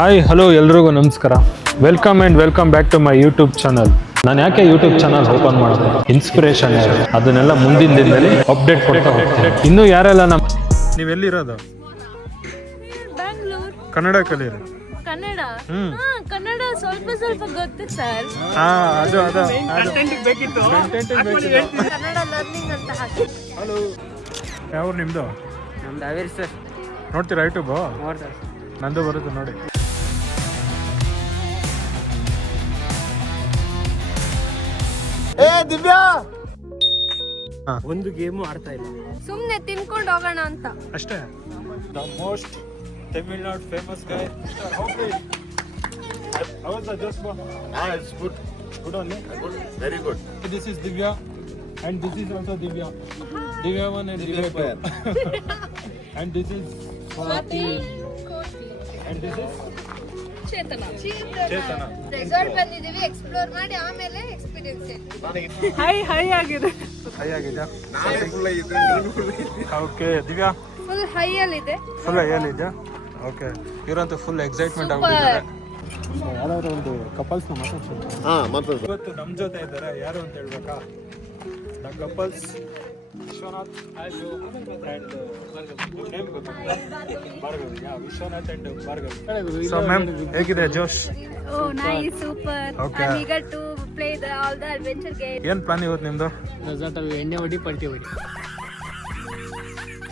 Hi hello ಎಲ್ರಿಗೂ ನಮಸ್ಕಾರ. Welcome back to my YouTube channel. ನಾನು ಯಾಕೆ ಯೂಟ್ಯೂಬ್ ಚಾನಲ್ ಓಪನ್ ಮಾಡಿದೆ? ಇನ್ಸ್ಪಿರೇಷನ್ ಅದನ್ನೆಲ್ಲ ಮುಂದಿನ ದಿನದಲ್ಲಿ ಅಪ್ಡೇಟ್ ಕೊಡ್ತಾ ಹೋಗ್ತೀನಿ. ಇನ್ನೂ ಯಾರೆಲ್ಲ ನೀವೆಲ್ಲಿರೋದು? ಬ್ಯಾಂಗ್ಳೂರ್. ಕನ್ನಡ ಕಲೀರಿ. ಕನ್ನಡ ಕನ್ನಡ ಸ್ವಲ್ಪ ಗೊತ್ತು ಸರ್. ಅದು ಕನ್ನಡ ಲರ್ನಿಂಗ್ ಅಂತ ಹಾಕಿ. ಹಲೋ, ಯಾವ ನಿಮ್ದು? ನಮ್ದು ಹಾವೇರಿ ಸರ್. ನೋಡ್ತೀರಾ ಯೂಟ್ಯೂಬ್? ನೋಡ್ತಾರೆ. ನಂದು ಬರುತ್ತೆ ನೋಡಿ. ದಿವ್ಯಾ ಒಂದು ಗೇಮು ಆಡ್ತಾ ಇಲ್ಲ. ಸುಮ್ನೆ ತಿನ್ಕೊಂಡು ಹೋಗೋಣ ಅಂತ ಅಷ್ಟೇ. The most Tamil Nadu famous guy mister ಹೌಪಿ. How was the just one? it's good. Good only? Good. Very good. This is Divya and this is also Divya. Divya 1 and Divya 2. And this is Swathi and this is Chetana. Resort ಬಂದಿದೀವಿ, explore ಮಾಡಿ ಆಮೇಲೆ experience. High ಆಗಿದೆ. High ಆಗಿದೆಯಾ? ನಾನೇ full ಆಗಿದ್ರೆ ನೀನು full okay Divya full high ಅಲ್ಲಿ ಇದೆ. ಫುಲ್ ಏನಿದೆಯಾ? ಓಕೆ, ಇವರಂತೂ ಫುಲ್ ಎಕ್ಸೈಟ್ಮೆಂಟ್ ಆಗ್ಬಿಟ್ಟಿದ್ದಾರೆ. ಯಾರಾದ್ರೂ ಒಂದು ಕಪಲ್ಸ್ನ ಮಾತಾಡ್ತಾರೆ. ಇವತ್ತು ನಮ್ಮ ಜೊತೆ ಇದ್ದಾರೆ. ಯಾರು ಅಂತ ಹೇಳ್ಬೇಕಾ? The couples Vishwanath and Bhargavi. Vishwanath and Bhargavi. So ma'am, ಹೇಗಿದೆ ಜೋಶ್? Oh nice, super. Okay. I'm eager to play all the adventure games. ಏನ್ ಪ್ಲಾನ್ ಇವತ್ತು ನಿಮ್ದು? ರೆಸಾರ್ಟ್ ಅಲ್ಲಿ ಎಣ್ಣೆ ಹೊಡಿ ಪಲ್ಟಿ ಹೊಡಿ.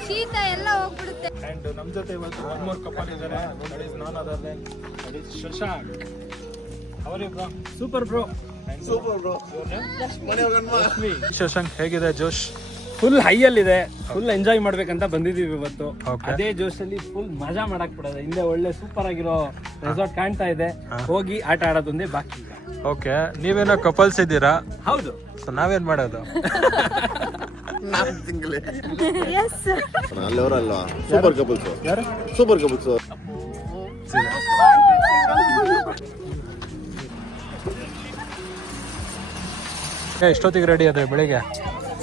ಶೀತ ಎಲ್ಲ ಹೋಗ್ಬಿಡುತ್ತೆ. ಅಂಡ್ ನಮ್ಮ ಜೊತೆ ಇವತ್ತು ಒನ್ ಮೋರ್ ಕಪಲ್ ಇದ್ದಾರೆ. That is none other than that is Shashank. How are you bro? Super bro. Super bro. ಮನೆ ಹೋಗೋಣ. ಶಶಾಂಕ್, ಹೇಗಿದೆ ಜೋಶ್? ಫುಲ್ ಹೈ ಅಲ್ಲಿದೆ. ಫುಲ್ ಎಂಜಾಯ್ ಮಾಡ್ಬೇಕಂತ ಬಂದಿದೀವಿ ಇವತ್ತು. Okay. ಅದೇ ಜೋಶಲ್ಲಿ ಫುಲ್ ಮಜಾ ಮಾಡಕ್ ಬಿಡೋದು. ಹಿಂದೆ ಒಳ್ಳೆ ಸೂಪರ್ ಆಗಿರೋ ರೆಸಾರ್ಟ್ ಕಾಣ್ತಾ ಇದೆ. ಹೋಗಿ ಆಟ ಆಡೋದೊಂದೇ ಬಾಕಿ. ಓಕೆ, ನೀವೇನೋ ಕಪಲ್ಸ್ ಇದ್ದೀರಾ? ಹೌದು. ಸೊ ನಾವೇನ್ ಮಾಡೋದು? ನಾನು ಸಿಂಗಲ್. ಎಸ್. ಅಲ್ಲವರಲ್ವಾ? Super couples. ಯಾರು? Super couples. ಎಷ್ಟೊತ್ತಿಗೆ ರೆಡಿ ಅದೇ ಬೆಳಿಗ್ಗೆ?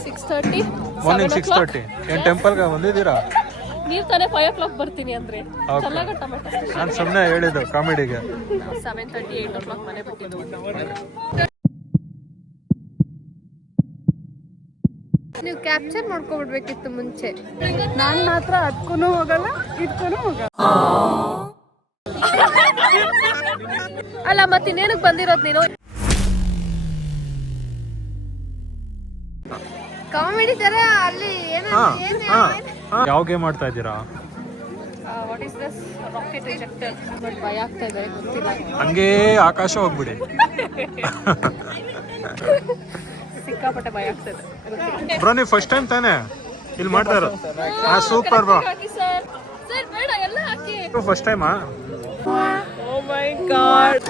6:30. ಮಾರ್ನಿಂಗ್ 6:30. ಏನ್ ಟೆಂಪಲ್ಗೆ ಬಂದಿದ್ದೀರಾ? ನೀವು ತಾನೇ 5 o'clock ಬರ್ತೀನಿ ಅಂದ್ರೆ Okay. ಚೆನ್ನಾಗ ಟೊಮೆಟೊ. ನಾನು ಸುಮ್ಮನೆ ಹೇಳಿದ್ದು ಕಾಮಿಡಿಗೆ. 7:30 8 o'clock ಮನೆ ಬಿಟ್ಟಿದ್ದು. ನೀವು ಕ್ಯಾಪ್ಚರ್ ಮಾಡ್ಕೊಬಿಡ್ಬೇಕಿತ್ತು ಮುಂಚೆ. ನಾನು ಮಾತ್ರ ಅದಕ್ಕೂ ಹೋಗಲ್ಲ ಇದಕ್ಕೂ ಹೋಗಲ್ಲ. ಅಲ್ಲ ಮತ್ತಿನ್ನೇನಕ್ಕೆ ಬಂದಿರೋದು ನೀನು? ಕಾಮಿಡಿ ತರ ಅಲ್ಲಿ ಯಾವ ಗೇಮ್ ಆಡ್ತಾ ಇದ್ದೀರಾ? What is this? Rocket rejector. But ಭಯ ಆಗ್ತಾ ಇದೆ, ಗೊತ್ತಿಲ್ಲ. ಹಂಗೇ ಆಕಾಶ ಹೋಗ್ಬಿಡಿ. ಸಿಕ್ಕಾಪಟ್ಟೆ ಭಯ ಆಗ್ತಾ ಇದೆ, ಗೊತ್ತಿಲ್ಲ. ಬ್ರೋ, ನೀವು ಫಸ್ಟ್ ಟೈಮ್ ತಾನೇ ಇಲ್ಲಿ ಮಾಡ್ತಾ ಇರೋದು? Super bro. ಹಾಕಿ ಸರ್. ಸರ್ ಬೇಡ, ಎಲ್ಲ ಹಾಕಿ. ಫಸ್ಟ್ ಟೈಮಾ? O my god.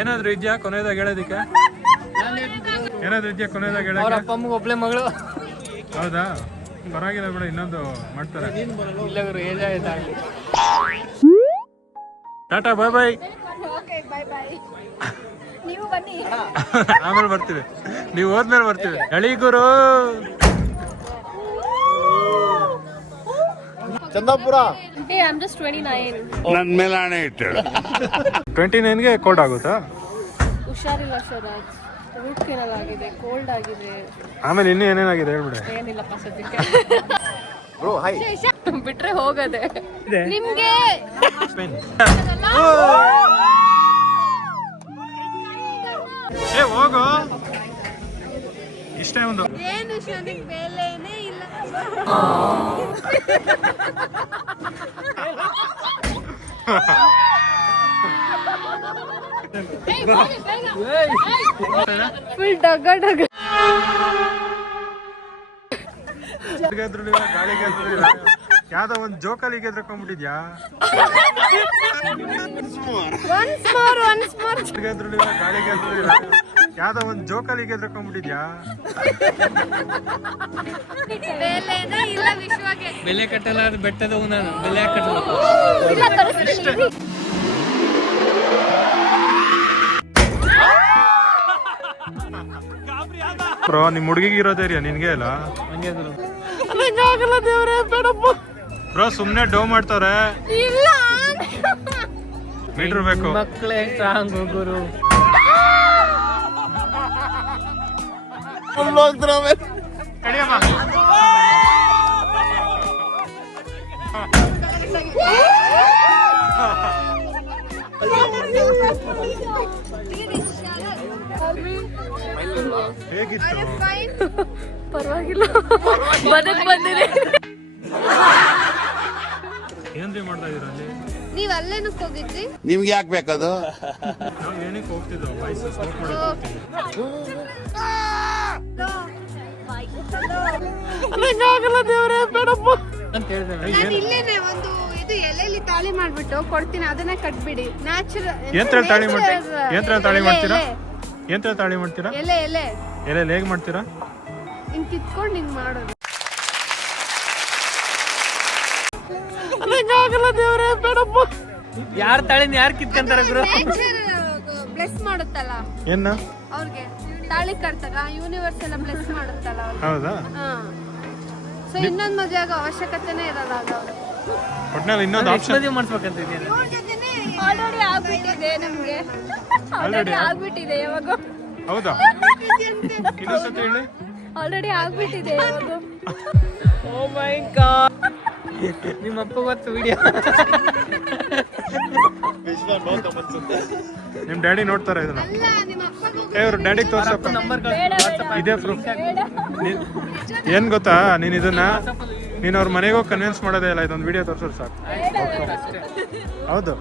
ಏನಾದ್ರು ಇದೆಯಾ ಕೊನೆಯದಾಗ ಹೇಳೋದಿಕ್ಕೆ? ಏನಾದ್ರು ಇದೆಯಾ ಕೊನೆಯದಾಗ ಅವ್ರ ಹೇಳೋಕೆ? ಅಪ್ಪ ಅಮ್ಮಗೆ ಒಬ್ಳೆ ಮಗಳು. ಹೌದಾ? ಪರವಾಗಿಲ್ಲ ಬಿಡ, ಇನ್ನೊಂದು ಮಾಡ್ತಾರೆ. ಇಲ್ಲವರು ಏಜಾಯ್ತಾಗಲಿ. Tata, bye bye. Okay, bye bye. ನೀವು ಬನ್ನಿ. ಆಮೇಲೆ ಬರ್ತೀವಿ, ನೀವು ಹೋದ್ಮೇಲೆ ಬರ್ತೀವಿ. ಎಳಿಗುರು ಚಂದಾಪುರ. Hey, I'm just 29. ನನ್ನ ಮೇಲೆ ಹಣೆ ಇಟ್ಟಳು. 29ಗೆ ಕೋಲ್ಡ್ ಆಗುತ್ತಾ? ಹುಷಾರಿಲ್ಲ ಶರಾಜ್. ರೂಟ್ ಕೆನಲ್ ಆಗಿದೆ, ಕೋಲ್ಡ್ ಆಗಿದೆ. ಆಮೇಲೆ ಇನ್ನೂ ಏನೇನಾಗಿದೆ ಹೇಳ್ಬಿಡಿ. ಏನಿಲ್ಲಪ್ಪ ಸದ್ಯಕ್ಕೆ. Bro hi. ಬಿಟ್ರೆ ಹೋಗದೆ ನಿಮ್ಗೆ ಏ ಹೋಗೋ, ಇಷ್ಟೇ ಒಂದು. ಏನು ನನಗೆ ಬೆಲೆನೇ ಇಲ್ಲ. ಫುಲ್ ಡಗ ಡಗ. ಗಾಳಿಗೆ ಯಾವ್ದೋ ಒಂದು ಜೋಕಲ್ಲಿ ಗೆದ್ರಕೊಂಡ್ಬಿಟ್ಟಿದ್ಯಾ? ಒನ್ಸ್ ಮೋರ್ ಗಾಳಿಗೆ ಯಾವ್ದೋ ಒಂದು ಜೋಕಲ್ಲಿ ಗೆದ್ರಕೊಂಡ್ಬಿಟ್ಟಿದ್ಯಾ? ಬೆಲೆನೇ ಇಲ್ಲ ವಿಶ್ವಗೆ. ಬೆಲೆ ಕಟ್ಟಲಾರ ಬೆಟ್ಟದ ನಾನು ಬೆಲೆ ಕಟ್ಟಲ್ಲ. ಇಲ್ಲ, ತರಿಸ್ತೀನಿ. ಬ್ರೋ, ನಿಮ್ ಹುಡುಗಿಗೆ ಇರೋದೇ ನಿನ್ಗೆ ಅಲ್ಲ? ಹಂಗೆ ನಂಗಾಗಲ್ಲ ದೇವ್ರೆ, ಬೇಡಪ್ಪ. ಬ್ರೋ ಸುಮ್ನೆ ಡೋ ಮಾಡ್ತಾವ್ರೆ. ಇಲ್ಲ ಮೀಟರ್ ಬೇಕು. ಮಕ್ಕಳೇ ಸ್ಟ್ರಾಂಗ್ ಗುರು. ಕಡಿಯಮ್ಮ. ಹೇಗಿತ್ತು? ಪರವಾಗಿಲ್ಲ, ಬದಕ್ ಬಂದಿದೆ. ಏನ್ರಿ ಮಾಡ್ತಾ ಇದೀರ ಅಲ್ಲಿ? ನೀವ್ ಅಲ್ಲೇನಕ್ ಹೋಗಿದ್ರಿ? ನಿಮ್ಗೆ ಯಾಕೆ ಬೇಕದು? ನಾವು ಏನಕ್ಕೆ ಹೋಗ್ತಿದ್ವು? ಮೈಸೂರು ಸ್ಮೋಕ್ ಮಾಡಕ್ಕೆ ಹೋಗ್ತಿದ್ವಿ. ಅಂತ ಹೇಳಿದೆ. ನಾನು ಇಲ್ಲೇನೆ ಒಂದು ಇದು ಎಲೆಯಲ್ಲಿ ತಾಳಿ ಮಾಡ್ಬಿಟ್ಟು ಕೊಡ್ತೀನಿ, ಅದನ್ನೇ ಕಟ್ಬಿಡಿ. ನ್ಯಾಚುರಲ್. ಏನ್ರಲ್ಲಿ ತಾಳಿ ಮಾಡ್ತೀರಾ? ಏನ್ರಲ್ಲಿ ತಾಳಿ ಮಾಡ್ತೀರಾ? ಏನ್ರಲ್ಲಿ ತಾಳಿ ಮಾಡ್ತೀರಾ? ಎಲೆ ಎಲೆ ಎಲೆಯಲ್ಲಿ ಹೇಗೆ ಮಾಡ್ತೀರಾ? ಹಿಂಗ್ ಕಿತ್ಕೊಂಡು ಹಿಂಗ್ ಮಾಡೋದು. ಯಾರ್ ತಾಳಿನ ಯಾರು ಕಿತ್ಕೊಂತಾರ ಗುರು? ನೇಚರ್ ಬ್ಲೆಸ್ ಮಾಡುತ್ತಲ್ಲ ಏನ? ಅವ್ರಿಗೆ ತಾಳಿ ಕಟ್ತಾಗ ಯೂನಿವರ್ಸ್ ಎಲ್ಲ ಬ್ಲೆಸ್ ಮಾಡುತ್ತಲ್ಲ ಅವ್ರಿಗೆ. ಹೌದಾ? ಸೊ ಇನ್ನೊಂದ್ ಮದುವೆ ಆಗೋ ಅವಶ್ಯಕತೆನೇ ಇರಲ್ಲ ಆಗ ಅವ್ರಿಗೆ. ಒಟ್ನಲ್ಲಿ ಇನ್ನೊಂದು ಆಪ್ಷನ್. ಮದುವೆ ಮಾಡಿಸ್ಬೇಕಂತ ಇದೆಯಾ? ಆಲ್ರೆಡಿ ಆಗ್ಬಿಟ್ಟಿದೆ ನಮ್ಗೆ. ಆಲ್ರೆಡಿ ಆಗ್ಬಿಟ್ಟಿದೆ ಯಾವಾಗ. ಹೌದಾ? ಇನ್ನೊಂದ್ಸತಿ ಹೇಳಿ. ಆಲ್ರೆಡಿ ಆಗ್ಬಿಟ್ಟಿದೆ ಯಾವಾಗ. ಓ ಮೈ ಗಾಡ್. ನಿಮ್ಮ ಅಪ್ಪ ಗೊತ್ತು ವಿಡಿಯೋ. ನಿಮ್ ಡ್ಯಾಡಿ ನೋಡ್ತಾರ ಇದನ್ನ? ಅಲ್ಲ ನಿಮ್ಮ ಅಪ್ಪಗೂ ಅವ್ರ ಡ್ಯಾಡಿಗೆ ತೋರ್ಸಪ್ಪ. ನಂಬರ್ ಇದೇ ಪ್ರೂಫ್. ಏನ್ ಗೊತ್ತಾ, ನೀನ್ ಇದನ್ನ ನೀನ್ ಅವ್ರ ಮನೆಗೆ ಹೋಗಿ ಕನ್ವಿನ್ಸ್ ಮಾಡೋದೇ ಇಲ್ಲ, ಇದೊಂದು ವಿಡಿಯೋ ತೋರ್ಸೋದು ಸಾಕು. ಹೌದು.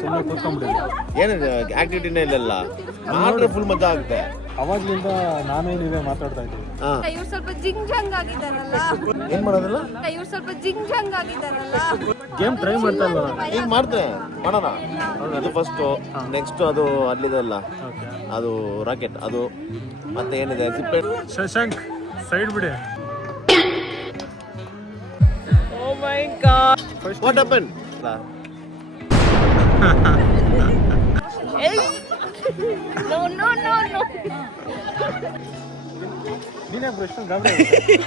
ಸುಮ್ಮನೆ ಕೂತ್ಕೊಂಡ್ಬಿಡಿ. ಏನಿದೆ ಆಕ್ಟಿವಿಟಿನೇ ಇಲ್ಲಲ್ಲ, ಮಾಡಿದ್ರೆ ಫುಲ್ ಮಜಾ ಆಗುತ್ತೆ. ಅವಾಗ್ಲಿಂದ ನಾನೇ ನೀವೇ ಮಾತಾಡ್ತಾ ಇದ್ದೀವಿ. ಇವ್ರು ಸ್ವಲ್ಪ ಜಿಂಗ್ ಜಂಗ್ ಆಗಿದಾರಲ್ಲ. ಏನ್ ಮಾಡೋದಿಲ್ಲ, ಇವ್ರು ಸ್ವಲ್ಪ ಜಿಂಗ್ ಜಂಗ್ ಆಗಿದಾರಲ್ಲ. ಗೇಮ್ ಟ್ರೈ ಮಾಡ್ತಾ ಇಲ್ವಾ? ಈಗ ಮಾಡ್ತೇನೆ, ಮಾಡೋಣ. ಇದು ಫಸ್ಟ್, ನೆಕ್ಸ್ಟ್ ಅದು ಅಲ್ಲಿದೆಲ್ಲ, ಅದು ರಾಕೆಟ್, ಅದು ಮತ್ತೆ ಏನಿದೆ ಸಿಪ್ಪೆ. ಶಶಾಂಕ್ ಸೈಡ್ ಬಿಡಿ. Oh my god. What happen? No, no, no, no.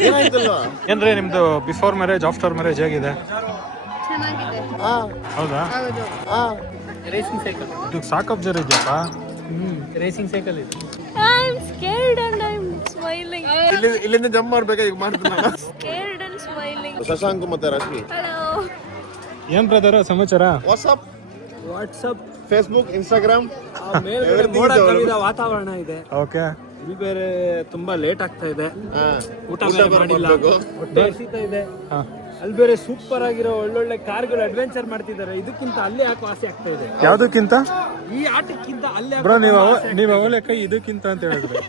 ಏನಾಯ್ತಲ್ವಾ? ಏನ್ರಿ ನಿಮ್ದು ಬಿಫೋರ್ ಮ್ಯಾರೇಜ್ ಆಫ್ಟರ್ ಮ್ಯಾರೇಜ್ ಹೇಗಿದೆ? ಚೆನ್ನಾಗಿದೆ. ಹೌದಾ? ಹೌದು. Racing cycle. ಇದು ಸಾಕಪ್ ಜರ ಇದೆಯಪ್ಪ. ರೇಸಿಂಗ್ ಸೈಕಲ್ ಇದು. I'm scared and I'm smiling. ಇಲ್ಲಿಂದ ಜಂಪ್ ಮಾಡ್ಬೇಕಾ? ಈಗ ಮಾಡ್ತೀನಿ. Scared and smiling. ಶಶಾಂಕ್ ಮತ್ತೆ ರಶ್ಮಿ. Hello. ಏನ್ ಬ್ರದರ್ ಸಮಾಚಾರ? WhatsApp, WhatsApp, Facebook, Instagram. ಮೇಲ್ಗಡೆ ಮೋಡ ಕವಿದ ವಾತಾವರಣ ಇದೆ. ಓಕೆ. ಇಲ್ಲಿ ಬೇರೆ ತುಂಬಾ ಲೇಟ್ ಆಗ್ತಾ ಇದೆ. ಊಟ ಊಟ ಬೇರೆ ಬೇರೆ ಮಾಡಿಲ್ಲ. ಮಾಡ್ಬೇಕು. ಹೊಟ್ಟೆ ಹಸಿತಾ ಇದೆ. ಅಲ್ಲಿ ಬೇರೆ ಸೂಪರ್ ಆಗಿರೋ ಒಳ್ಳೊಳ್ಳೆ ಕಾರ್ಗಳು ಅಡ್ವೆಂಚರ್ ಮಾಡ್ತಿದ್ದಾರೆ. ಇದಕ್ಕಿಂತ ಅಲ್ಲೇ ಯಾಕೋ ಆಸೆ ಆಗ್ತಾ ಇದೆ. ಯಾವ್ದಕ್ಕಿಂತ? ಈ ಆಟಕ್ಕಿಂತ ಅಲ್ಲೇ ಬ್ರೋ ನೀವು ಅವಲೇ ಕೈ ಇದಕ್ಕಿಂತ ಅಂತ ಹೇಳಿದ್ರೆ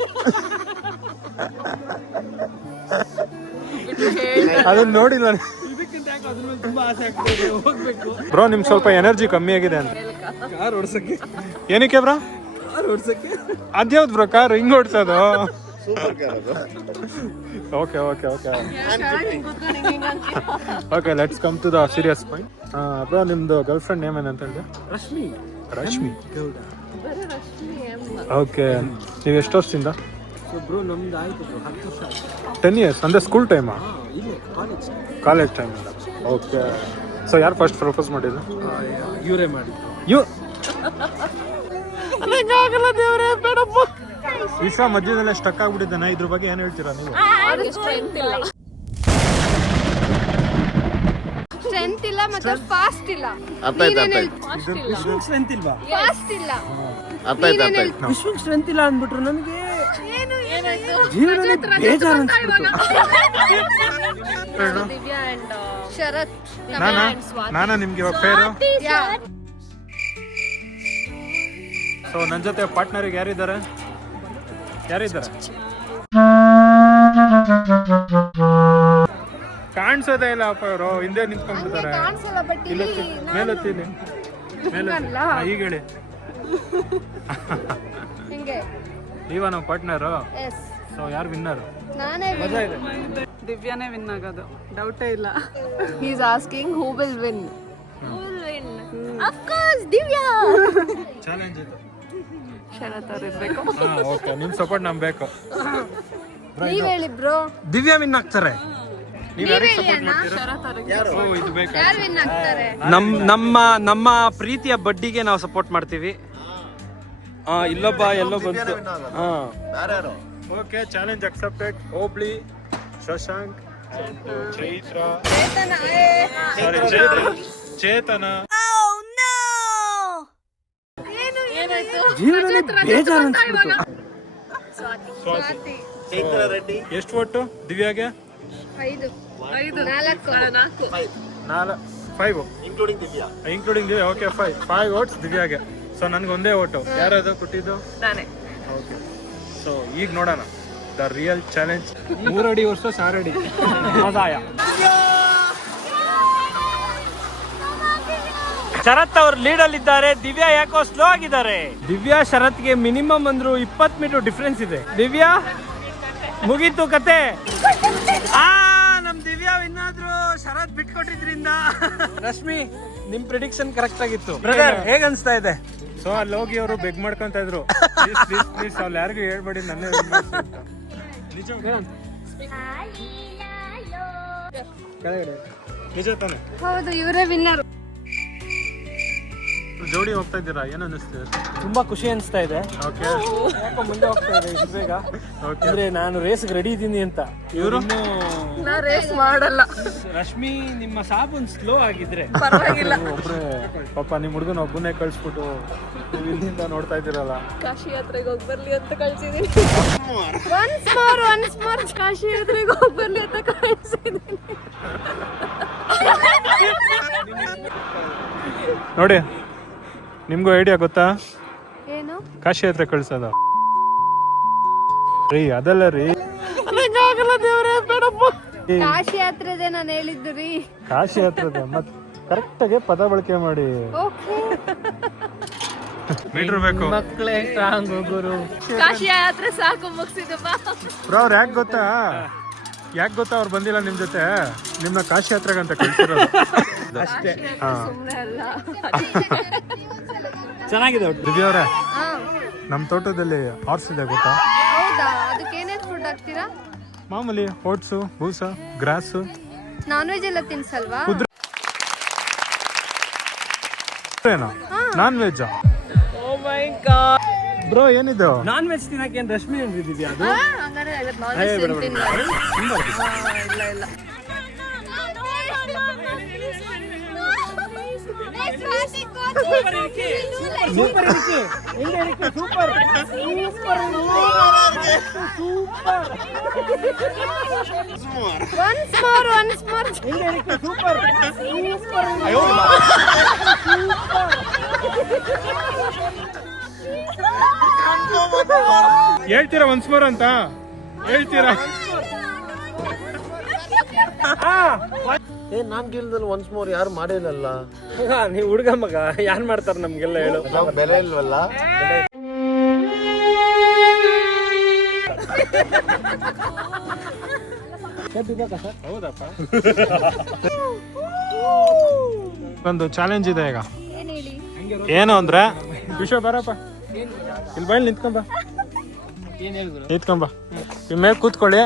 ಅದನ್ನ ನೋಡಿಲ್ಲ. ಇದಕ್ಕಿಂತ ಯಾಕೆ ಅದ್ರ ಮೇಲೆ ತುಂಬಾ ಆಸೆ ಆಗ್ತಾ ಇದೆ. ಹೋಗ್ಬೇಕು. ಬ್ರೋ ನಿಮ್ ಸ್ವಲ್ಪ ಎನರ್ಜಿ ಕಮ್ಮಿ ಆಗಿದೆ ಅಂತ. ಕಾರ್ ಓಡಿಸಕ್ಕೆ. ಏನಕ್ಕೆ ಬ್ರೋ? ಕಾರ್ ಓಡಿಸಕ್ಕೆ. ಅದ್ಯಾವ್ದು ಬ್ರೋ ಕಾರ್ ಹಿಂಗ್ ಓಡಿಸೋದು? ಸೂಪರ್ ಕಾರ್ ಅದು. Okay okay okay okay, let's come to the serious point. Bro ನಿಮ್ದು ಗರ್ಲ್ ಫ್ರೆಂಡ್ ನೇಮ್ ಏನಂತ ಹೇಳಿದೆ? ರಶ್ಮಿ. ರಶ್ಮಿ. ಗೌಡ. ಓಕೆ, ನೀವು ಎಷ್ಟು ವರ್ಷದಿಂದ? ಸೊ ಬ್ರೋ ನಮ್ದು ಆಯ್ತು ಬ್ರೋ 10 ವರ್ಷ ಆಯ್ತು. 10 years ಅಂದ್ರೆ ಸ್ಕೂಲ್ ಟೈಮಾ? ಇಲ್ಲ, ಕಾಲೇಜ್ ಟೈಮ್. ಓಕೆ, ಸೊ ಯಾರು ಫಸ್ಟ್ ಪ್ರಪೋಸ್ ಮಾಡಿದ್ರು? ಇವರೇ ಮಾಡಿದ್ದು. ವಿಶ್ವ ಮಧ್ಯದಲ್ಲೇ ಸ್ಟಕ್ ಆಗ್ಬಿಟ್ಟಿದ್ದಾನೆ, ಇದ್ರ ಬಗ್ಗೆ ಏನ್ ಹೇಳ್ತೀರಾ ನೀವು? ಸ್ಟ್ರೆಂತ್ ಇಲ್ಲ ಮತ್ತೆ ಫಾಸ್ಟ್ ಇಲ್ಲ. ಅರ್ಥ ಆಯ್ತು, ಅರ್ಥ ಆಯ್ತು. ವಿಶ್ವಕ್ಕೆ ಸ್ಟ್ರೆಂತ್ ಇಲ್ವಾ? ಫಾಸ್ಟ್ ಇಲ್ಲ. ಅರ್ಥ ಆಯ್ತು, ಅರ್ಥ ಆಯ್ತು. ವಿಶ್ವಕ್ಕೆ ಸ್ಟ್ರೆಂತ್ ಇಲ್ಲ ಅಂದ್ಬಿಟ್ರು ನನಗೆ ಏನಾಯ್ತು? ಜೀವನದಲ್ಲಿ ಬೇಜಾರು ಅನ್ಸ್ಬಿಡ್ತು. ದಿವ್ಯಾ ಅಂಡ್ ಶರತ್. ನಾನಾ ನಿಮ್ಗೆ ಇವಾಗ ಫೇರು? ಯಾ. ಸೊ ನನ್ನ ಜೊತೆ ಪಾರ್ಟ್ನರಿಗೆ ಯಾರಿದ್ದಾರೆ? ಕಾಣಿಸೋದೇ ಇಲ್ಲ ಅಪ್ಪ, ಇವರು ಹಿಂದೆ ನಿಂತ್ಕೊಂಡ್ಬಿಡ್ತಾರೆ. ಕಾಣಿಸಲ್ಲ ಬಟ್ ಇಲ್ಲತ್ತಿ ಮೇಲತ್ತೀನಿ ಅಲ್ಲ. ಈಗ ಹೇಳಿ. ಹಿಂಗೆ. ನೀವ ನಮ್ಮ ಪಾರ್ಟ್ನರು. ಎಸ್. ಸೊ ಯಾರು ವಿನ್ನರ್? ನಾನೇ. ದಿವ್ಯಾನೇ ವಿನ್ ಆಗೋದು, ಡೌಟೇ ಇಲ್ಲ. He is asking who will win. Who will win? Of course, Divya. Challenge ಇದು. ಶರತ್ ಅವ್ರು ಇರ್ಬೇಕು. ಓಕೆ, ನಿಮ್ ಸಪೋರ್ಟ್ ನಮ್ಗೆ ಬೇಕು. ನೀವ್ ಹೇಳಿ ಬ್ರೋ. ದಿವ್ಯಾ ವಿನ್ ಆಗ್ತಾರೆ. ನೀವು ಯಾರಿಗೆ ಸಪೋರ್ಟ್ ಮಾಡ್ತೀರಾ? ಓ ಇದು ಬೇಕಾ? ಯಾರು ವಿನ್ ಆಗ್ತಾರೆ? ನಮ್ಮ ಪ್ರೀತಿಯ ಬಡ್ಡಿಗೆ ನಾವು ಸಪೋರ್ಟ್ ಮಾಡ್ತೀವಿ. ಇಲ್ಲೊಬ್ಬ ಎಲ್ಲೋ ಬಂತು. ಯಾರ್ಯಾರು? Okay, challenge accepted. ಹೋಬ್ಳಿ, ಶಶಾಂಕ್, ಚೈತ್ರ, ಸಾರಿ ಚೇತನ. ಜೀವನದಲ್ಲಿ ಬೇಜಾರು ಅನ್ಸ್ಬಿಡ್ತು. ಸ್ವಾತಿ. ಚೈತ್ರ ರೆಡ್ಡಿ. ಎಷ್ಟು ಒಟ್ಟು ದಿವ್ಯಾಗೆ? 5 5 including Divya. Including Divya. Okay, 5 votes ದಿವ್ಯಾಗೆ. ಸೊ ನನ್ಗೆ ಒಂದೇ ಓಟು. ಯಾರದು ಕೊಟ್ಟಿದ್ದು? ನಾನೇ. ಓಕೆ, ಸೊ ಈಗ ನೋಡೋಣ ದ ರಿಯಲ್ ಚಾಲೆಂಜ್. 3 ಅಡಿ ವರ್ಸಸ್ 6 ಅಡಿ ಮಜಾಯ. ಶರತ್ ಅವ್ರು ಲೀಡ್ ಅಲ್ಲಿ ಇದ್ದಾರೆ. ದಿವ್ಯಾ ಯಾಕೋ ಸ್ಲೋ ಆಗಿದ್ದಾರೆ. ದಿವ್ಯಾ ಶರತ್ಗೆ ಮಿನಿಮಮ್ ಅಂದ್ರು 20 ಮೀಟರ್ ಡಿಫ್ರೆನ್ಸ್ ಇದೆ. ದಿವ್ಯಾ ಮುಗೀತು ಕತೆ. ನಮ್ ದಿವ್ಯಾ ಇನ್ನಾದ್ರು ಶರತ್ ಬಿಟ್ಕೊಟ್ಟಿದ್ರಿಂದ. ರಶ್ಮಿ, ನಿಮ್ ಪ್ರಿಡಿಕ್ಷನ್ ಕರೆಕ್ಟ್ ಆಗಿತ್ತು. ಬ್ರದರ್, ಹೇಗ್ ಅನ್ಸ್ತಾ ಇದೆ? ಸೊ ಅಲ್ಲಿ ಹೋಗಿ ಅವರು ಬೆಗ್ ಮಾಡ್ಕೊಂತ ಇದ್ರು, ಪ್ಲೀಸ್ ಅಲ್ಲಿ ಯಾರಿಗೂ ಹೇಳ್ಬೇಡಿ ನನ್ನೇ ನಿಜ ತಾನೆ? ಹೌದು, ಇವರೇ ವಿನ್ನರ್. ಜೋಡಿ ಹೋಗ್ತಾ ಇದ್ದೀರಾ, ಏನ್ ಅನಿಸ್ತಿದೆ? ತುಂಬಾ ಖುಷಿ ಅನ್ಸ್ತಾ ಇದೆ. ಓಕೆ, ಯಾಕೋ ಮುಂದೆ ಹೋಗ್ತಾ ಇದೆ ಇಷ್ಟು ಬೇಗ. ಓಕೆ. ಅಂದ್ರೆ ನಾನು ರೇಸ್ಗೆ ರೆಡಿ ಇದ್ದೀನಿ ಅಂತ. ಇವರು ನಾ ರೇಸ್ ಮಾಡಲ್ಲ. ರಶ್ಮಿ, ನಿಮ್ಮ ಸಾಬೂನ್ ಸ್ಲೋ ಆಗಿದ್ರೆ ಪರವಾಗಿಲ್ಲ. ಒಬ್ರೆ ಪಾಪ ನಿಮ್ ಹುಡುಗನ ಒಬ್ಬನೇ ಕಳ್ಸ್ಬಿಟ್ಟು ನೀವು ಇಲ್ಲಿಂದ ನೋಡ್ತಾ ಇದ್ದೀರಲ್ಲ. ಕಾಶಿ ಯಾತ್ರೆಗೆ ಹೋಗಿ ಬರ್ಲಿ ಅಂತ ಕಳ್ಸಿದೀನಿ. ಒನ್ಸ್ ಮೋರ್ ಕಾಶಿ ಯಾತ್ರೆಗೆ ಹೋಗಿ ಬರ್ಲಿ ಅಂತ ಕಳ್ಸಿದೀನಿ. ನೋಡಿ, ನಿಮ್ಗೂ ಐಡಿಯಾ ಗೊತ್ತಾ? ಏನು? ಕಾಶಿ ಯಾತ್ರೆ ಕಳ್ಸೋದ ರೀ? ಅದಲ್ಲ ರೀ, ಕಾಶಿ ಯಾತ್ರೆದೆ ನಾನು ಹೇಳಿದ್ದು ರೀ. ಕಾಶಿ ಯಾತ್ರೆ ಮತ್ ಕರೆಕ್ಟ್ ಆಗಿ ಪದ ಬಳಕೆ ಮಾಡಿ. ಓಕೆ, ಮೀಟರ್ ಬೇಕು. ಮಕ್ಕಳೇ ಸ್ಟ್ರಾಂಗ್ ಗುರು. ಕಾಶಿ ಯಾತ್ರೆ ಸಾಕು, ಮುಗಿಸಿದಪ್ಪ. ಬ್ರೋ, ಅವ್ರು ಯಾಕೆ ಗೊತ್ತಾ ಅವ್ರು ಬಂದಿಲ್ಲ ನಿಮ್ ಜೊತೆ, ನಿಮ್ನ ಕಾಶಿ ಯಾತ್ರೆಗೆ ಅಂತ ಕಳ್ಸಿರೋದು ಅಷ್ಟೇ. ಹಾ. ಸುಮ್ಮನೆ ಅಲ್ಲ. ಚೆನ್ನಾಗಿದೆ ಒಟ್ಟು. ದಿವ್ಯಾ ಅವ್ರೆ, ನಮ್ ತೋಟದಲ್ಲಿ ಹಾರ್ಸ್ ಇದೆ ಗೊತ್ತಾ? ಹೌದಾ? ಅದಕ್ಕೆ ಏನೇನು ಫುಡ್ ಹಾಕ್ತೀರಾ? ಮಾಮೂಲಿ ಓಟ್ಸು, ಬೂಸ, ಗ್ರಾಸು. ನಾನ್ ವೆಜ್ ಎಲ್ಲ ತಿನ್ಸಲ್ವಾ? ಏನೋ non veg. O my god bro, ಏನಿದು? ನಾನ್ ವೆಜ್ ತಿನ್ನಕ್ಕೆ ಏನ್ ರಶ್ಮಿ ಅಂದಿದ್ಯಾ ಅದು? ಹಂಗಾರೆ ನಾನ್ ವೆಜ್ ತಿಂತೀನಿ. ಇಲ್ಲ ಇಲ್ಲ. ಸೂಪರ್ ಇರಿಕೆ. ಹೆಂಗೆ ಇರಿಕೆ? Super super super. Once more ಹೆಂಗೆ ಇರಿಕೆ? Super super. ಹೇಳ್ತೀರಾ ಒನ್ಸ್ ಮೋರ್ ಅಂತ? ಹೇಳ್ತೀರಾ? ನಾನ್ ಕೇಳಿದಲ್ಲಿ ಒನ್ಸ್ ಮೋರ್ ಯಾರು ಮಾಡಿಲ್ಲಲ್ಲ. ನೀವು ಹುಡುಗ ಮಗ, ಯಾರು ಮಾಡ್ತಾರೆ ನಮ್ಗೆಲ್ಲ ಹೇಳು. ನಾವು ಬೆಲೆ ಇಲ್ವಲ್ಲ. ಹೌದಪ್ಪ. ಒಂದು ಚಾಲೆಂಜ್ ಇದೆ ಈಗ. ಏನ್ ಹೇಳಿ? ಏನು ಅಂದ್ರೆ, ವಿಶ್ವ ಬರಪ್ಪ ಇಲ್ಲಿ ಬೈಲ್ ನಿಂತ್ಕೊಂಬ. ಇವ್ ಮೇಲೆ ಕೂತ್ಕೊಳ್ಳಿ.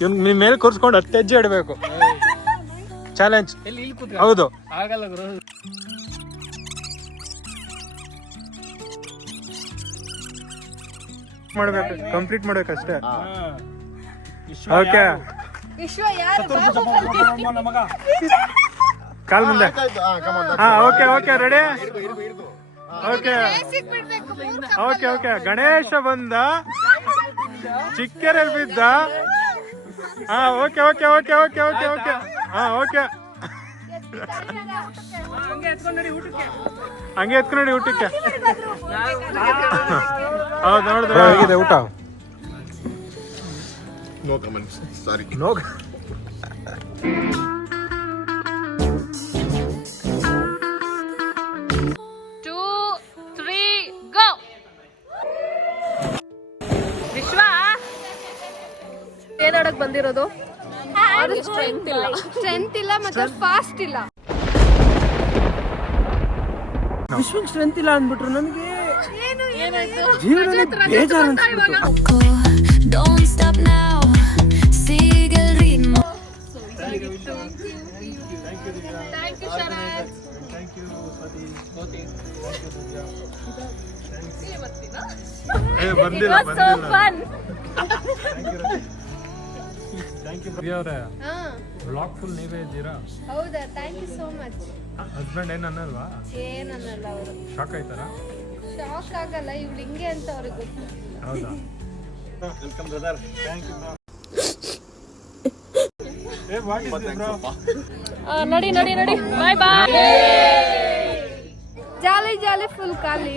ಇವ್ ನಿಮ್ ಮೇಲೆ ಕೂರ್ಸ್ಕೊಂಡು 10 ಹೆಜ್ಜೆ ಇಡಬೇಕು. ಚಾಲೆಂಜ್. ಹೌದು, ಆಗಲ್ಲ ಗುರು. ಮಾಡ್ಬೇಕು, ಕಂಪ್ಲೀಟ್ ಮಾಡ್ಬೇಕಷ್ಟೇ. ಓಕೆ, ವಿಶ್ವ ಯಾರು? ಕಾಲ್ ಮುಂದೆ. ಹಾ, ಓಕೆ, ರೆಡಿ. ಓಕೆ. ಗಣೇಶ ಬಂದ, ಚಿಕ್ಕೆರೆಲ್ ಬಿದ್ದ. ಹಾ, ಓಕೆ. ಹಾ, ಓಕೆ. ಹಂಗೆ ಎತ್ಕೊಂಡಿ ಊಟಕ್ಕೆ. ಹೌದು, ನೋಡಿದ್ರೆ ಹೇಗಿದೆ ಊಟ? ನೋ ಕಮೆಂಟ್ಸ್, ಸಾರಿ. ನೋ. ಏನ್ ಆಡಕ್ ಬಂದಿರೋದು? ಸ್ಟ್ರೆಂತ್ ಇಲ್ಲ ಮತ್ತೆ ಫಾಸ್ಟ್ ಇಲ್ಲ. ವಿಶ್ವನ್ ಸ್ಟ್ರೆಂತ್ ಇಲ್ಲ ಅಂದ್ಬಿಟ್ರು. ನನಗೆ ಜೀವನದಲ್ಲಿ ಬೇಜಾರು ಅನ್ಸ್ಬಿಡ್ತು. Don't stop now, sigue el ritmo. ಚೆನ್ನಾಗಿತ್ತು. Thank you Sharath. Thank you Swathi. ಬಂದಿಲ್ಲ It was so fun. Thank you Divya ಅವರೇ. ಹಾ ಬ್ಲಾಗ್ ಫುಲ್ ನೀವೇ ಇದ್ದೀರಾ? ಹೌದಾ, thank you so much. Husband ಏನು ಅನ್ನಲ್ವಾ? ಏನನ್ನಲ್ಲ ಅವರು. ಶಾಕ್ ಆಯ್ತಾರಾ? ಶಾಕ್ ಆಗಲ್ಲ, ಇವ್ಳು ಹಿಂಗೆ ಅಂತ ಅವ್ರಿಗೆ ಗೊತ್ತು. ಹೌದಾ? Welcome brother. Thank you bro. What is this bro? ನಡಿ ಬಾಯ್ ಬಾಯ್. ಜಾಲಿ ಜಾಲಿ ಫುಲ್ ಖಾಲಿ.